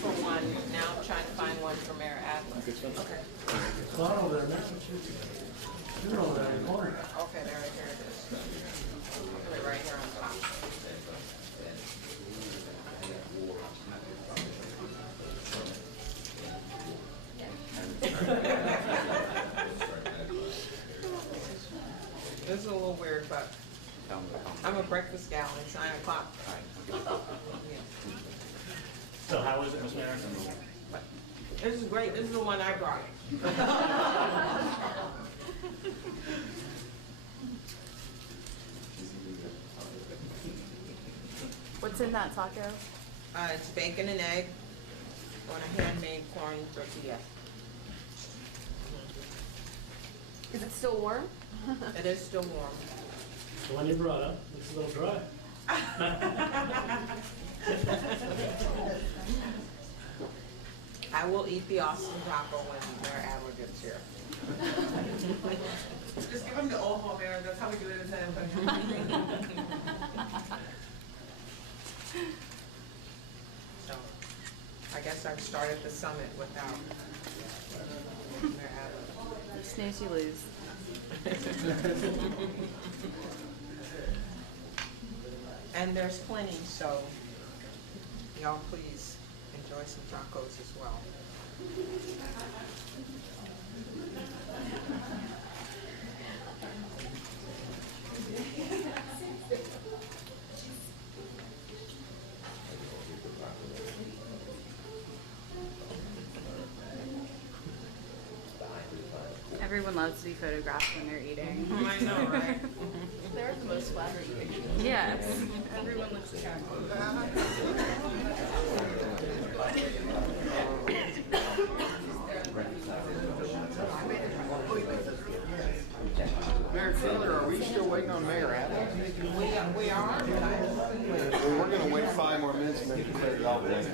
for one. Now I'm trying to find one for Mayor Adler. Okay. Well, over there, you're over there in the corner. Okay, there, here it is. I'll put it right here on top. This is a little weird, but I'm a breakfast gal. It's 9 o'clock. So how was it, Ms. Mayor? This is great. This is the one I brought. What's in that taco? It's bacon and egg on a handmade corn tortilla. Is it still warm? It is still warm. The one you brought up, looks a little dry. I will eat the awesome taco when Mayor Adler gets here. Just give them the old home, Mayor. That's how we do it in San Antonio. So, I guess I've started the summit without Mayor Adler. You snooze, you lose. And there's plenty, so y'all please enjoy some tacos as well. Everyone loves to be photographed when they're eating. I know, right? They're the most flattering pictures. Yes. Everyone looks attractive. Mayor Taylor, are we still waiting on Mayor Adler? We are, but Well, we're going to wait 5 more minutes and then declare it all. That's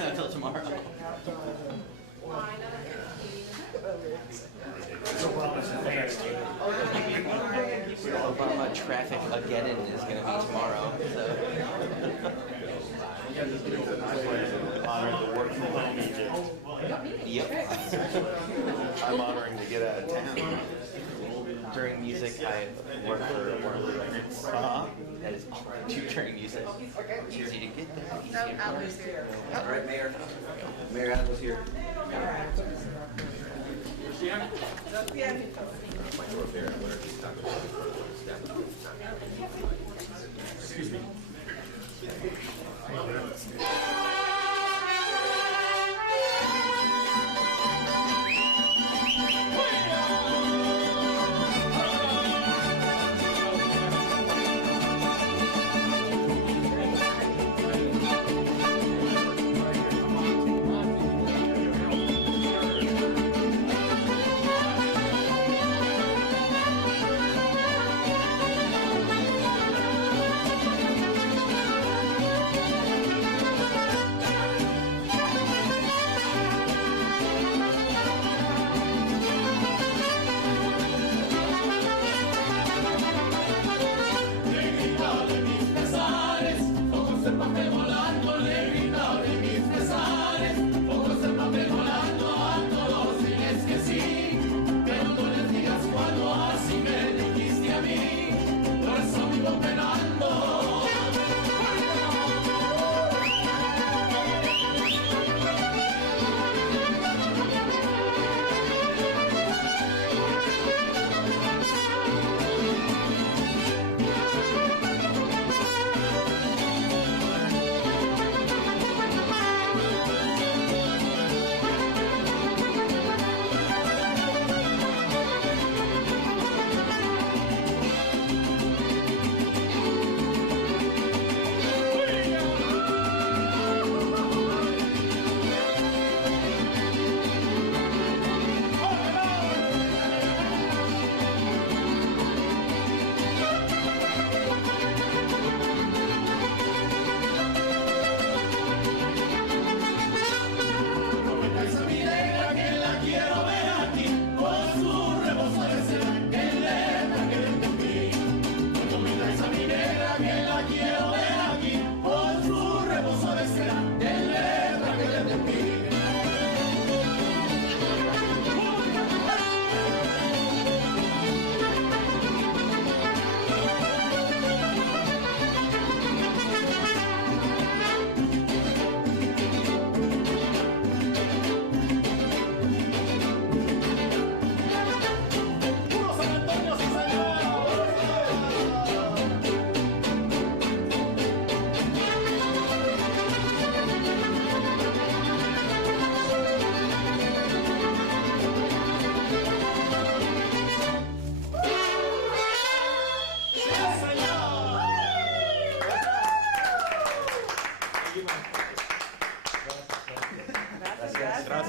not until tomorrow. Obama traffic again is going to be tomorrow. So. Honor the work from home Egypt. Yep. I'm honoring to get out of town. During music, I work for one of the records. That is all I do during music. It's easy to get there. Easy to Adler's here. All right, Mayor. Mayor Adler's here. Excuse me.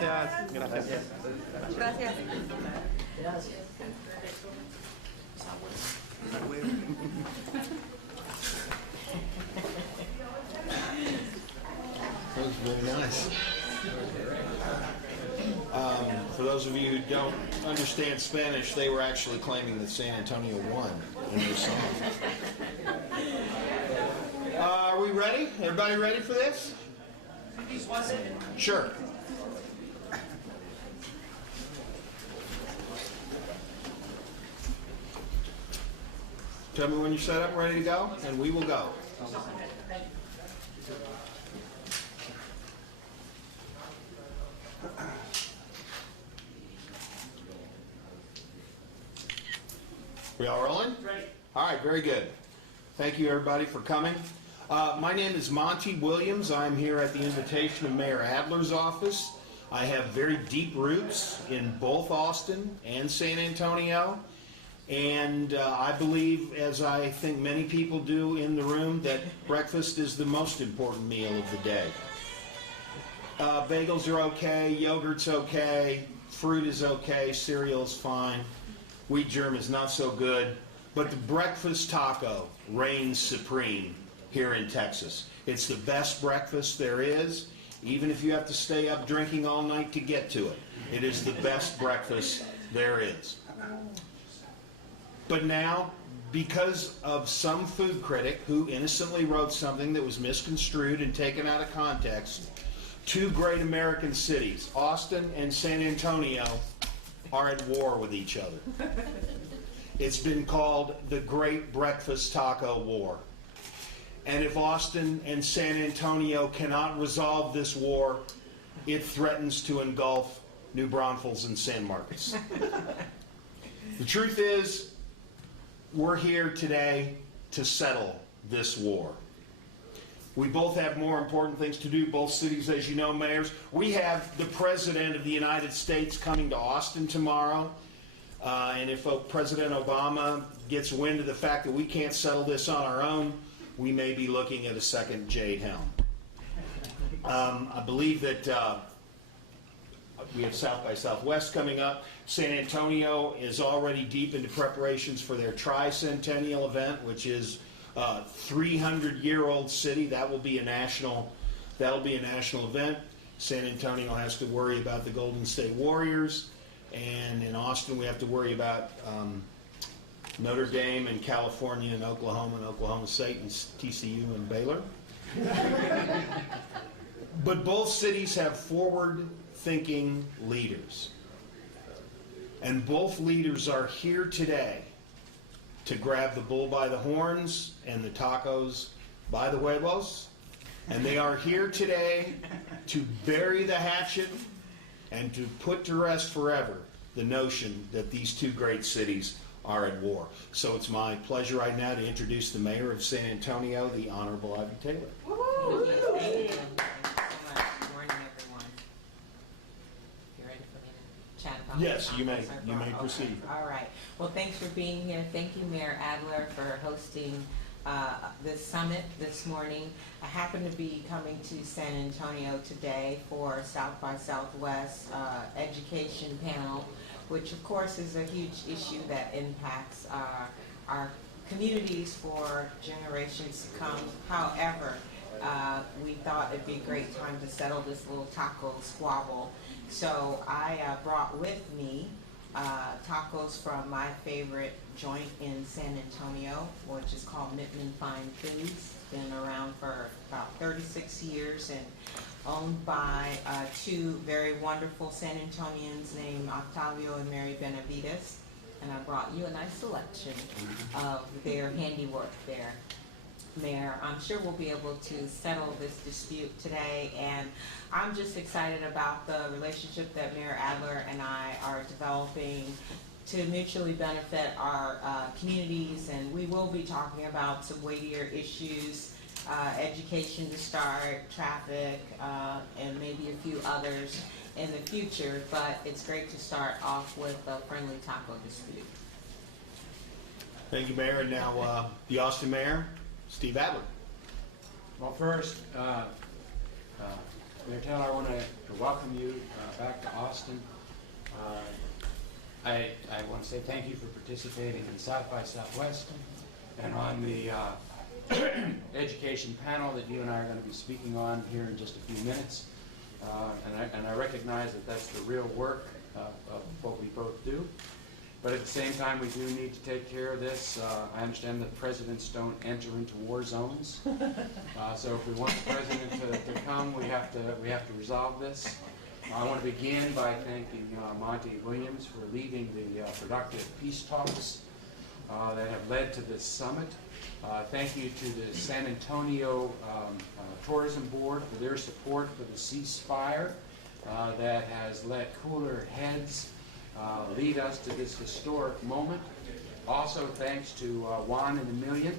Gracias. Gracias. That was very nice. For those of you who don't understand Spanish, they were actually claiming that San Antonio won in their song. Are we ready? Everybody ready for this? Sure. Tell me when you're set up and ready to go, and we will go. We all rolling? Ready. All right, very good. Thank you, everybody, for coming. My name is Monty Williams. I'm here at the invitation of Mayor Adler's office. I have very deep roots in both Austin and San Antonio. And I believe, as I think many people do in the room, that breakfast is the most important meal of the day. Bagels are okay, yogurt's okay, fruit is okay, cereal's fine. Wheat germ is not so good, but the breakfast taco reigns supreme here in Texas. It's the best breakfast there is, even if you have to stay up drinking all night to get to it. It is the best breakfast there is. But now, because of some food critic who innocently wrote something that was misconstrued and taken out of context, two great American cities, Austin and San Antonio, are at war with each other. It's been called the Great Breakfast Taco War. And if Austin and San Antonio cannot resolve this war, it threatens to engulf New Braunfels and San Marcos. The truth is, we're here today to settle this war. We both have more important things to do, both cities, as you know, mayors. We have the President of the United States coming to Austin tomorrow. And if President Obama gets wind of the fact that we can't settle this on our own, we may be looking at a second Jade Helm. I believe that we have South by Southwest coming up. San Antonio is already deep into preparations for their tricentennial event, which is 300-year-old city. That'll be a national event. San Antonio has to worry about the Golden State Warriors, and in Austin we have to worry about Notre Dame and California and Oklahoma State and TCU and Baylor. But both cities have forward-thinking leaders, and both leaders are here today to grab the bull by the horns and the tacos by the huevos. And they are here today to bury the hatchet and to put to rest forever the notion that these two great cities are at war. So it's my pleasure right now to introduce the mayor of San Antonio, the Honorable Ivy Taylor. Woo! Thank you. Thank you so much. Good morning, everyone. You ready for me to chat about Yes, the you may conference? Okay. proceed. All right. Well, thanks for being here. Thank you, Mayor Adler, for hosting this summit this morning. I happen to be coming to San Antonio today for South by Southwest education panel, which of course is a huge issue that impacts our communities for generations to come. However, we thought it'd be a great time to settle this little taco squabble. So I brought with me tacos from my favorite joint in San Antonio, which is called Mittman Fine Foods. It's been around for about 36 years and owned by two very wonderful San Antonians named Octavio and Mary Benavides. And I brought you a nice selection of their handiwork there. Mayor, I'm sure we'll be able to settle this dispute today, and I'm just excited about the relationship that Mayor Adler and I are developing to mutually benefit our communities, and we will be talking about some weightier issues, education to start, traffic, and maybe a few others in the future, but it's great to start off with a friendly taco dispute. Thank you, Mayor. And now the Austin Mayor, Steve Adler. Well, first, Mayor Taylor, I want to welcome you back to Austin. I want to say thank you for participating in South by Southwest and on the education panel that you and I are going to be speaking on here in just a few minutes. And I recognize that that's the real work of what we both do. But at the same time, we do need to take care of this. I understand that presidents don't enter into war zones. So if we want the president to come, we have to resolve this. I want to begin by thanking Monty Williams for leading the productive peace talks that have led to this summit. Thank you to the San Antonio Tourism Board for their support for the ceasefire that has let cooler heads lead us to this historic moment. Also thanks to Juan and Emilian,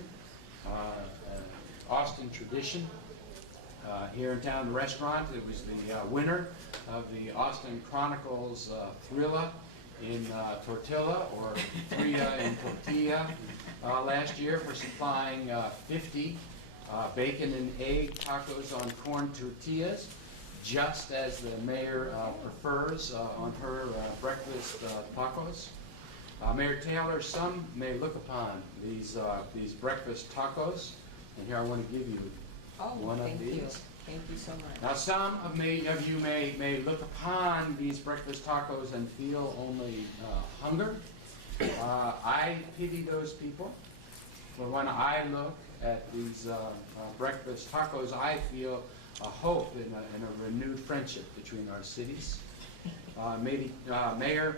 Austin tradition. Here in town, the restaurant, it was the winner of the Austin Chronicles Thrilla in Tortilla, or Fria in Tortilla, last year for supplying 50 bacon and egg tacos on corn tortillas, just as the mayor prefers on her breakfast tacos. Mayor Taylor, some may look upon these breakfast tacos, and here I want to give you one of these. Thank you so much. Now, some of you may look upon these breakfast tacos and feel only hunger. I pity those people. But when I look at these breakfast tacos, I feel a hope in a renewed friendship between our cities. Mayor,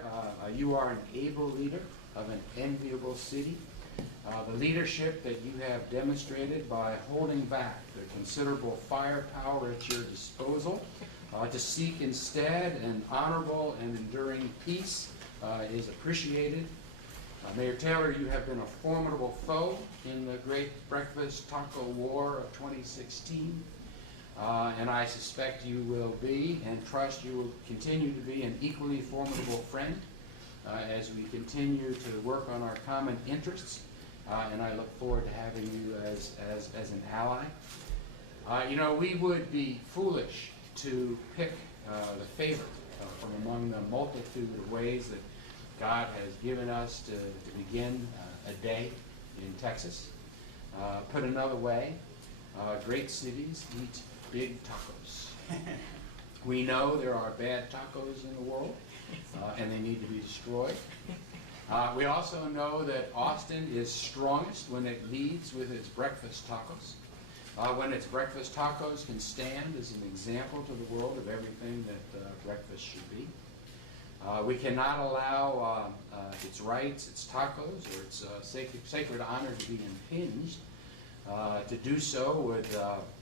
you are an able leader of an enviable city. The leadership that you have demonstrated by holding back the considerable firepower at your disposal to seek instead an honorable and enduring peace is appreciated. Mayor Taylor, you have been a formidable foe in the Great Breakfast Taco War of 2016, and I suspect you will be, and trust you will continue to be, an equally formidable friend as we continue to work on our common interests. And I look forward to having you as an ally. You know, we would be foolish to pick the favorite from among the multitude of ways that God has given us to begin a day in Texas. Put another way, great cities eat big tacos. We know there are bad tacos in the world, and they need to be destroyed. We also know that Austin is strongest when it leads with its breakfast tacos. When its breakfast tacos can stand as an example to the world of everything that breakfast should be. We cannot allow its rights, its tacos, or its sacred honor to be impinged. To do so would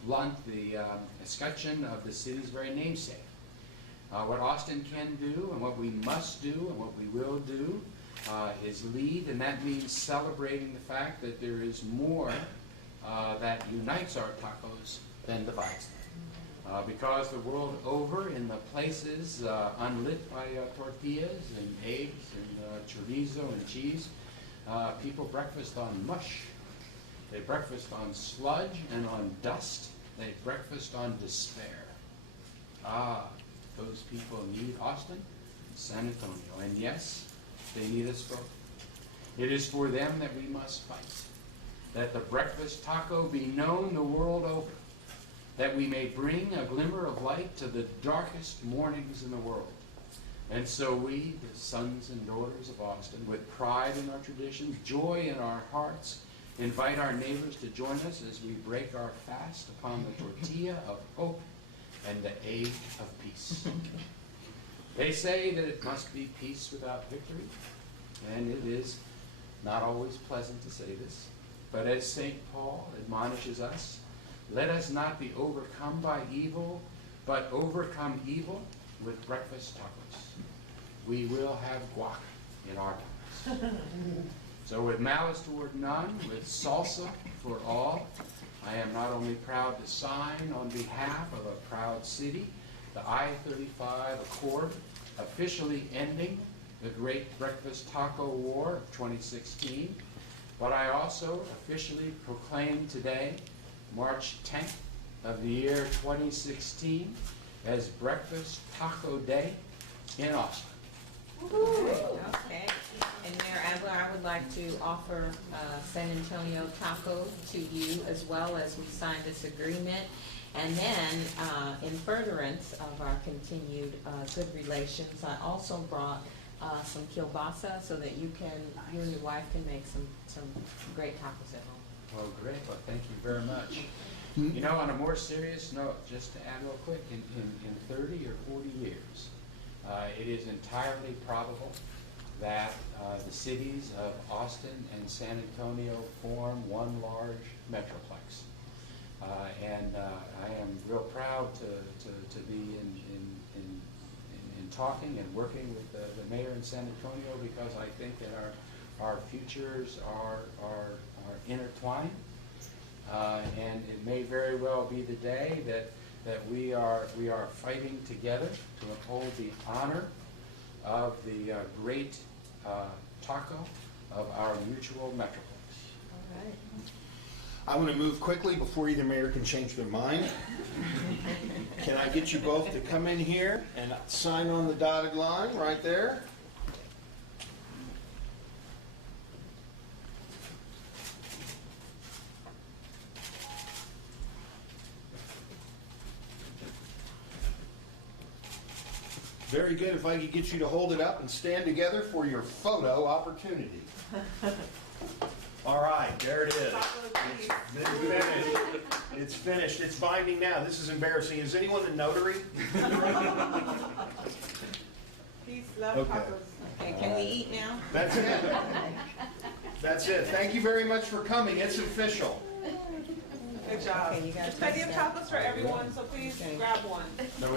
blunt the escutcheon of the city's very namesake. What Austin can do, and what we must do, and what we will do, is lead, and that means celebrating the fact that there is more that unites our tacos than divides them. Because the world over, in the places unlit by tortillas and eggs and chorizo and cheese, people breakfast on mush. They breakfast on sludge and on dust. They breakfast on despair. Those people need Austin, San Antonio, and yes, they need us both. It is for them that we must fight, that the breakfast taco be known the world over, that we may bring a glimmer of light to the darkest mornings in the world. And so we, the sons and daughters of Austin, with pride in our traditions, joy in our hearts, invite our neighbors to join us as we break our fast upon the tortilla of hope and the egg of peace. They say that it must be peace without victory, and it is not always pleasant to say this, but as St. Paul admonishes us, let us not be overcome by evil, but overcome evil with breakfast tacos. We will have guac in our tacos. So with malice toward none, with salsa for all, I am not only proud to sign on behalf of a proud city, the I-35 Accord, officially ending the Great Breakfast Taco War of 2016, but I also officially proclaim today, March 10th of the year 2016, as Breakfast Taco Day in Austin. Okay. And Mayor Adler, I would like to offer San Antonio Taco to you as well as we sign this agreement. And then, in furtherance of our continued good relations, I also brought some kielbasa so that you and your wife can make some great tacos at home. Well, great. Well, thank you very much. You know, on a more serious note, just to add real quick, in 30 or 40 years, it is entirely probable that the cities of Austin and San Antonio form one large metroplex. And I am real proud to be in talking and working with the mayor in San Antonio, because I think that our futures are intertwined. And it may very well be the day that we are fighting together to uphold the honor of the great taco of our mutual metroplex. All right. I want to move quickly before either mayor can change their mind. Can I get you both to come in here and sign on the dotted line right there? Very good. If I could get you to hold it up and stand together for your photo opportunity. All right, there it is. It's finished. It's finished. It's binding now. This is embarrassing. Is anyone a notary? Peace, love, Okay. tacos. Okay, can we eat now? That's it. That's it. Thank you very much for coming. It's official. Good job. Okay, you guys There's plenty of press that. tacos for everyone, so please Okay. grab one. No, wait.